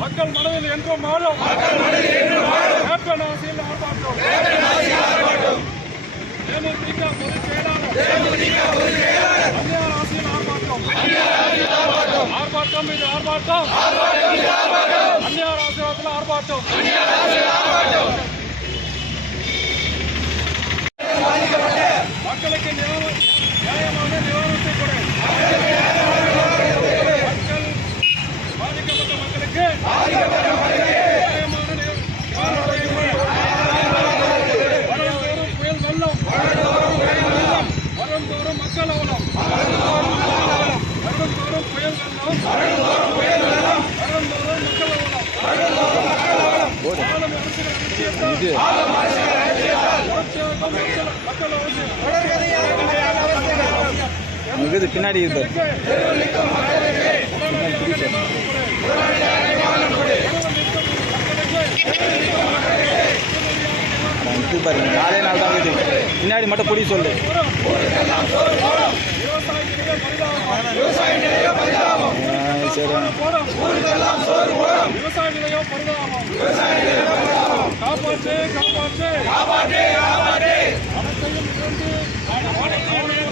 மக்கள் மனதில் என்றும் வாழும் கேப்டன் ஆசியில் ஆர்ப்பாட்டம். தேமுதிக பொதுச் செயலாளர் அந்நியார் ஆசியில் ஆர்ப்பாட்டம். ஆர்ப்பாட்டம் இது ஆர்ப்பாட்டம். அந்நியார் ஆசிரியத்தில் ஆர்ப்பாட்டம். மக்களுக்கு நியாயமான நிவாரணத்தை கொடு. வரும்தோறும் மக்கள் அவலம், வரும்தோறும் புயல் வெள்ளம், வரும்தோறும் மக்கள் அவலம். மக்கள் பின்னாடி இது பாருங்க, 4 நாள் தான் இது. பின்னாடி மட்டும் புடி சொல்லு. சரி, விவசாய நிலையம் பரிதாபம். காப்பாற்று காப்பாற்று அனைத்தையும்